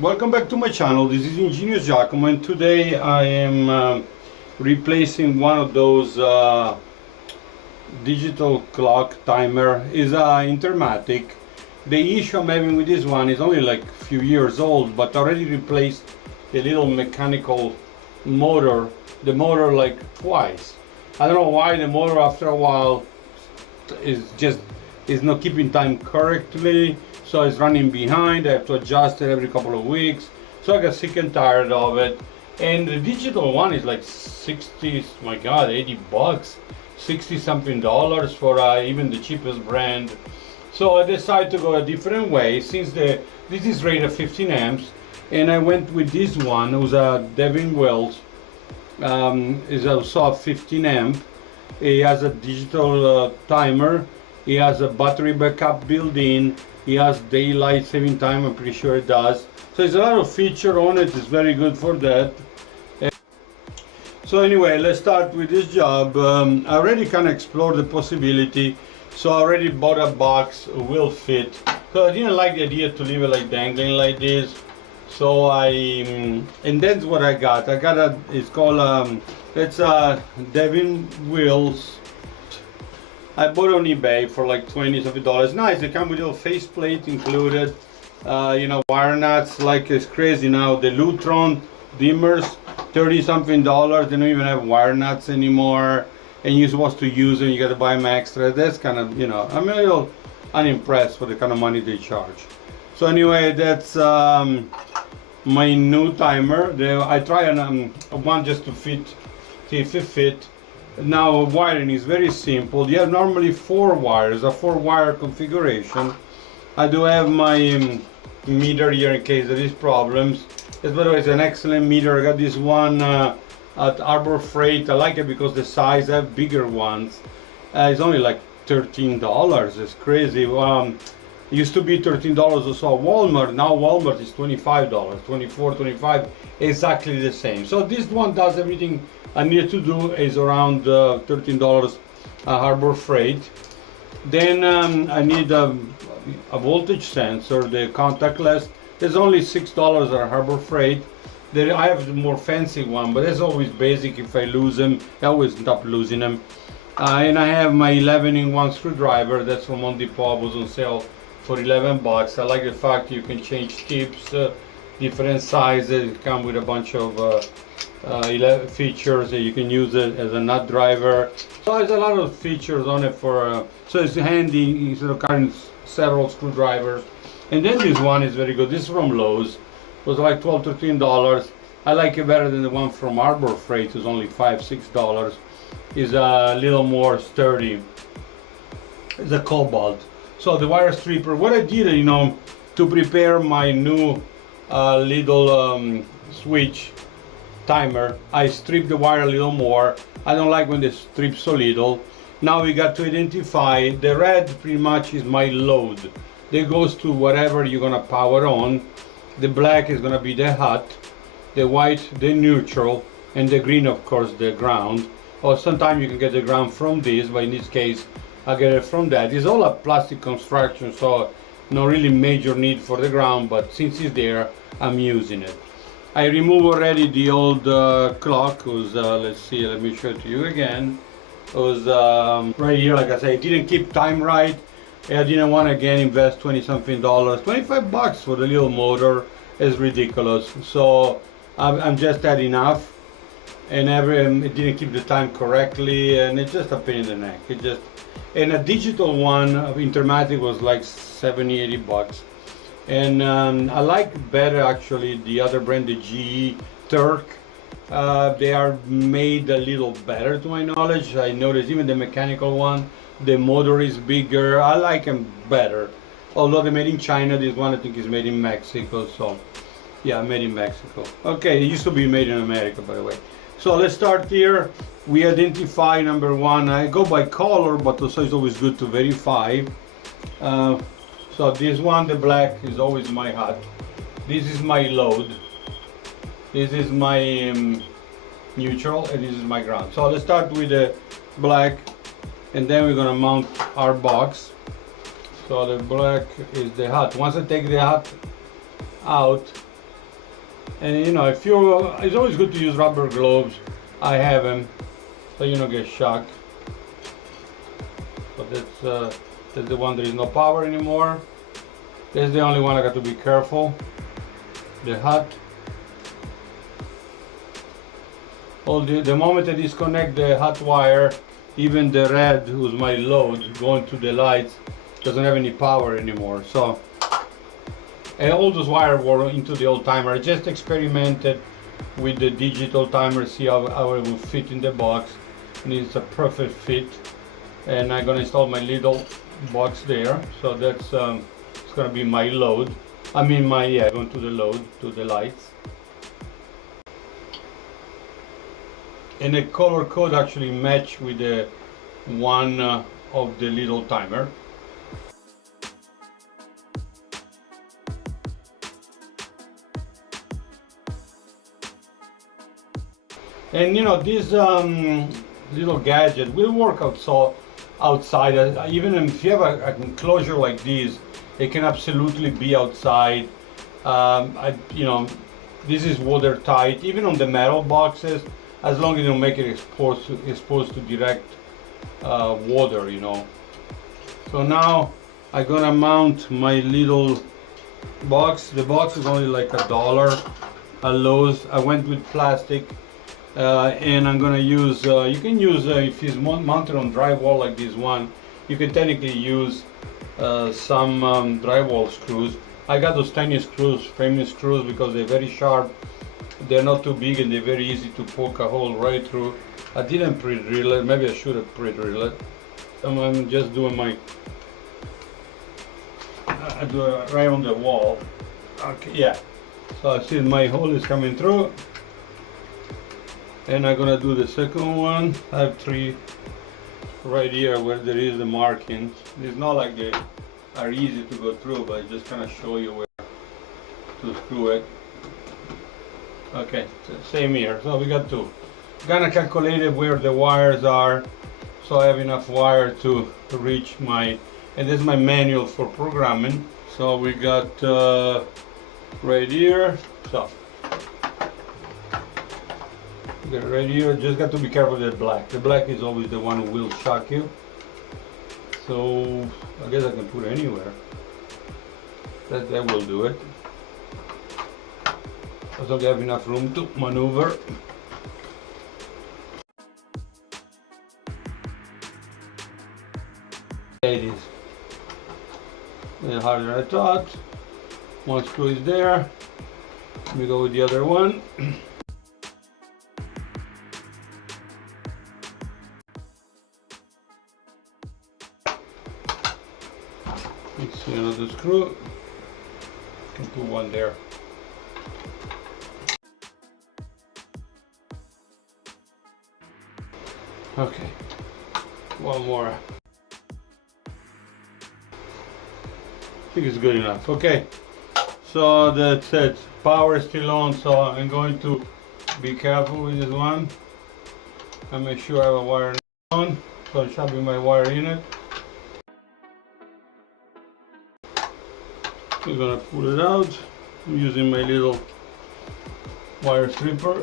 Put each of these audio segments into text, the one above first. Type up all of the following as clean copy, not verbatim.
Welcome back to my channel. This is Ingenious Giacomo, and today I am replacing one of those digital clock timer. Is Intermatic. The issue I'm having with this one is only like a few years old, but already replaced the little mechanical motor, the motor like twice. I don't know why the motor after a while is not keeping time correctly, so it's running behind. I have to adjust it every couple of weeks, so I got sick and tired of it. And the digital one is like 60, my god, 80 bucks, 60 something dollars for even the cheapest brand. So I decided to go a different way, since this is rated 15 amps, and I went with this one. It was a Devin Wells, is also a 15 amp. It has a digital timer. It has a battery backup built in. It has daylight saving time, I'm pretty sure it does. So there's a lot of feature on it. It's very good for that. So anyway, let's start with this job. I already kind of explored the possibility, so I already bought a box, will fit. So I didn't like the idea to leave it like dangling like this. So and that's what I got. It's called, it's a Devin Wheels. I bought it on eBay for like $20 something. Nice. They come with a little faceplate included. You know, wire nuts like it's crazy now. The Lutron dimmers, $30 something. They don't even have wire nuts anymore, and you're supposed to use them. You got to buy them extra. That's kind of, you know, I'm a little unimpressed for the kind of money they charge. So anyway, that's my new timer. I tried one just to fit, see if it fit. Now wiring is very simple. You have normally 4 wires, a 4-wire configuration. I do have my meter here in case there is problems. This, by the way, is an excellent meter. I got this one at Harbor Freight. I like it because the size, I have bigger ones. It's only like $13. It's crazy. It used to be $13 or so at Walmart. Now Walmart is $25, $24, $25, exactly the same. So this one does everything I need to do. Is around $13 Harbor Freight. Then I need a voltage sensor, the contactless. There's only $6 at Harbor Freight. I have the more fancy one, but it's always basic. If I lose them, I always end up losing them. And I have my 11-in-1 screwdriver. That's from Home Depot. Was on sale for 11 bucks. I like the fact you can change tips, different sizes. It comes with a bunch of features. You can use it as a nut driver. So there's a lot of features on it for. So it's handy instead of carrying several screwdrivers. And then this one is very good. This is from Lowe's. It was like $12, $13. I like it better than the one from Harbor Freight. It's only $5, $6. It's a little more sturdy. It's a Cobalt. So the wire stripper. What I did, you know, to prepare my new little switch timer, I stripped the wire a little more. I don't like when they strip so little. Now we got to identify. The red pretty much is my load. That goes to whatever you're gonna power on. The black is gonna be the hot, the white the neutral, and the green of course the ground. Or sometimes you can get the ground from this, but in this case I get it from that. It's all a plastic construction, so no really major need for the ground, but since it's there, I'm using it. I removed already the old clock. It was, let's see, let me show it to you again. It was right here, like I said, it didn't keep time right. I didn't want to again invest $20 something. 25 bucks for the little motor is ridiculous. So I'm just had enough. And it didn't keep the time correctly, and it's just a pain in the neck. And a digital one of Intermatic was like 70, 80 bucks. And I like better actually the other brand, the GE Tork. They are made a little better to my knowledge. I noticed even the mechanical one, the motor is bigger. I like them better. Although they're made in China, this one I think is made in Mexico. So yeah, made in Mexico. Okay, it used to be made in America, by the way. So let's start here. We identify number one. I go by color, but also it's always good to verify. So this one, the black, is always my hot. This is my load. This is my neutral, and this is my ground. So let's start with the black, and then we're gonna mount our box. So the black is the hot. Once I take the hot out, And you know, if you, it's always good to use rubber gloves. I have them, so you don't get shocked. But that's the one. There is no power anymore. That's the only one I got to be careful. The hot. The moment I disconnect the hot wire, even the red, who's my load, going to the lights, doesn't have any power anymore. So, and all those wires were into the old timer. I just experimented with the digital timer, see how it will fit in the box, and it's a perfect fit. And I'm gonna install my little box there. So that's it's gonna be my load. I mean going to the load, to the lights. And the color code actually match with the one of the little timer. And you know, this little gadget will work outside. Even if you have an enclosure like this, it can absolutely be outside. You know, this is watertight, even on the metal boxes, as long as you don't make it exposed to direct water, you know. So now I'm gonna mount my little box. The box is only like $1 at Lowe's. I went with plastic, and I'm gonna use. You can use if it's mounted on drywall like this one. You can technically use some drywall screws. I got those tiny screws, framing screws, because they're very sharp. They're not too big and they're very easy to poke a hole right through. I didn't pre-drill it. Maybe I should have pre-drilled it. I'm just doing my. I do it right on the wall. Okay, yeah. So I see my hole is coming through, and I'm gonna do the second one. I have 3 right here where there is the markings. It's not like they are easy to go through, but I just kind of show you where to screw it. Okay, same here. So we got 2. Gonna calculate where the wires are, so I have enough wire to reach my. And this is my manual for programming. So we got right here. So right here. Just got to be careful with the black. The black is always the one who will shock you. So I guess I can put it anywhere. That will do it. So I have enough room to maneuver. There it is. A little harder than I thought. One screw is there. Let me go with the other one. Let's see another screw. Can put one there. Okay, one more. I think it's good enough. Okay, so that's it. Power is still on, so I'm going to be careful with this one. I make sure I have a wire on, so I'm shoving my wire in it. I'm gonna pull it out. I'm using my little wire stripper.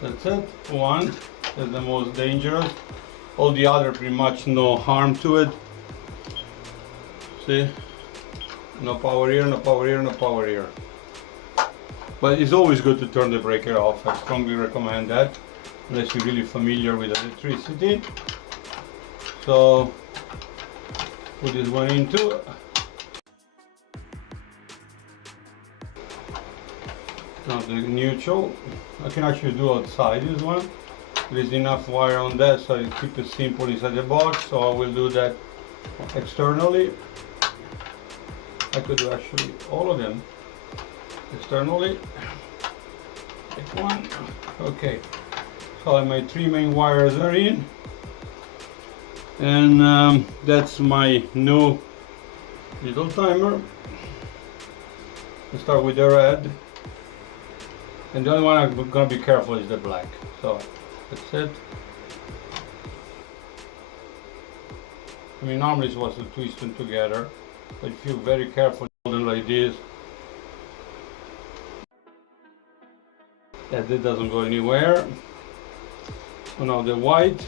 That's it. One. That's the most dangerous. All the other pretty much no harm to it. See? No power here, no power here, no power here. But it's always good to turn the breaker off. I strongly recommend that, unless you're really familiar with electricity. So put this one in too. Now the neutral, I can actually do outside this one. There is enough wire on that, so I keep it simple inside the box. So I will do that externally. I could do actually all of them externally. Take one. Okay. So my 3 main wires are in, and that's my new little timer. Let's start with the red. And the only one I'm gonna be careful is the black. So that's it. I mean, normally it's supposed to twist them together, but if you're very careful, the like this. That it doesn't go anywhere. So now the white,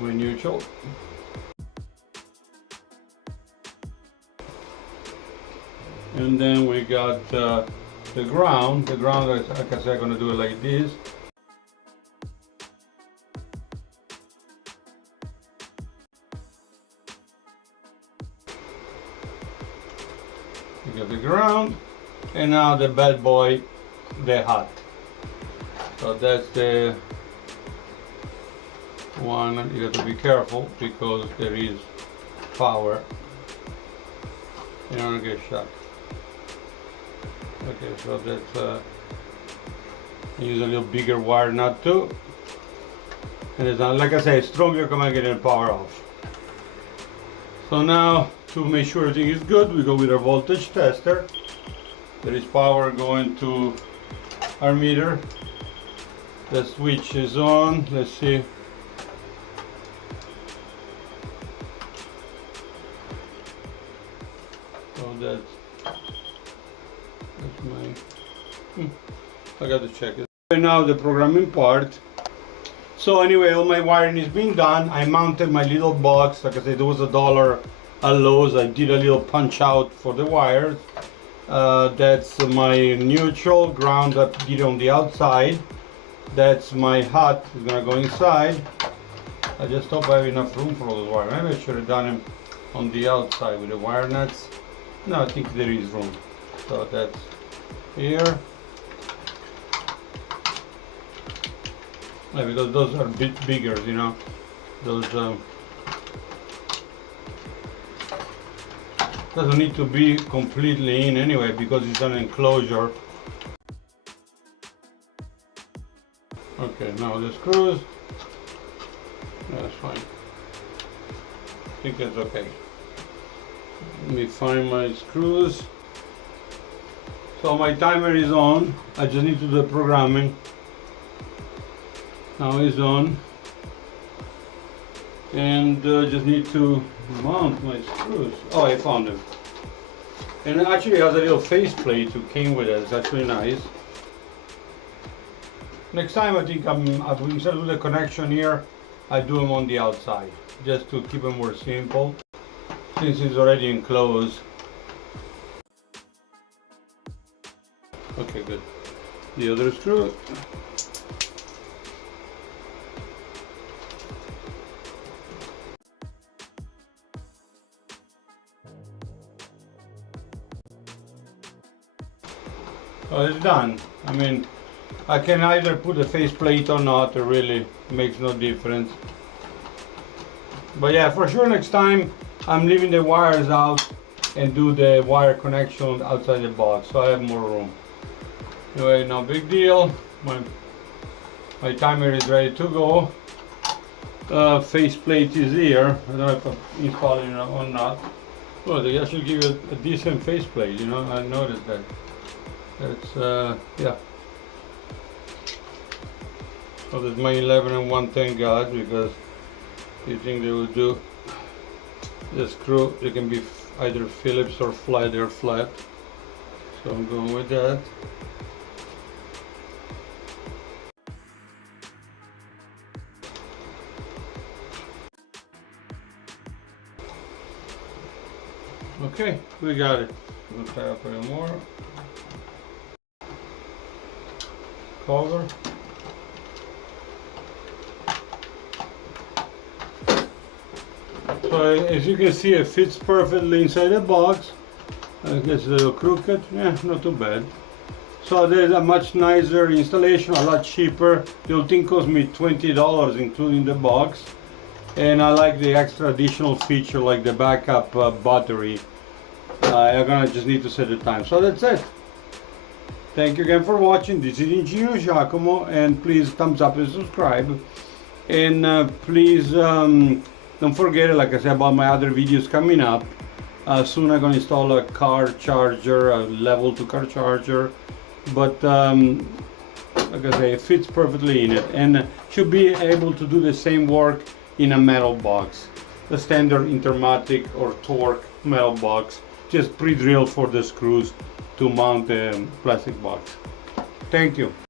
we neutral. And then we got the ground. The ground, like I said, I'm gonna do it like this. You got the ground, and now the bad boy, the hot. So that's the one. You have to be careful because there is power. You don't get shot. Okay, so that's use a little bigger wire nut too. And it's not, like I say, stronger command getting power off. So now, to make sure everything is good, we go with our voltage tester. There is power going to our meter. The switch is on. Let's see. So that's my. I got to check it. And now the programming part. So anyway, all my wiring is being done. I mounted my little box. Like I said, there was $1 at Lowe's. I did a little punch out for the wires. That's my neutral ground that I did on the outside. That's my hot. It's gonna go inside. I just hope I have enough room for all those wires. Maybe I should have done them on the outside with the wire nuts. No, I think there is room. So that's here. Yeah, because those are a bit bigger, you know. Those doesn't need to be completely in anyway because it's an enclosure. Okay, now the screws. That's fine. I think that's okay. Let me find my screws. So my timer is on. I just need to do the programming. Now it's on. And just need to mount my screws. Oh, I found them. And it actually has a little faceplate who came with it. It's actually nice. Next time I think instead of the connection here, I do them on the outside. Just to keep them more simple. Since it's already enclosed. Okay, good. The other screw. So it's done. I mean, I can either put a faceplate or not. It really makes no difference. But yeah, for sure next time I'm leaving the wires out and do the wire connection outside the box, so I have more room. Anyway, no big deal. My timer is ready to go. Faceplate is here. I don't know if I'm installing it or not. Well, they actually give you a decent faceplate, you know. I noticed that. That's yeah. So that's my 11 and 110 guard, because you think they will do the screw. They can be either Phillips or flat. They're flat, so I'm going with that. Okay, we got it. We'll tie up a little more. Cover. So as you can see, it fits perfectly inside the box. I guess a little crooked, yeah, not too bad. So there's a much nicer installation, a lot cheaper. The whole thing cost me $20 including the box. And I like the extra additional feature like the backup battery. I'm gonna just need to set the time. So that's it. Thank you again for watching. This is Engineer Giacomo, and please thumbs up and subscribe. And please don't forget, like I said, about my other videos coming up. Soon I'm gonna install a car charger, a level 2 car charger. But like I say, it fits perfectly in it and should be able to do the same work in a metal box. a standard Intermatic or Tork metal box, just pre-drilled for the screws to mount the plastic box. Thank you.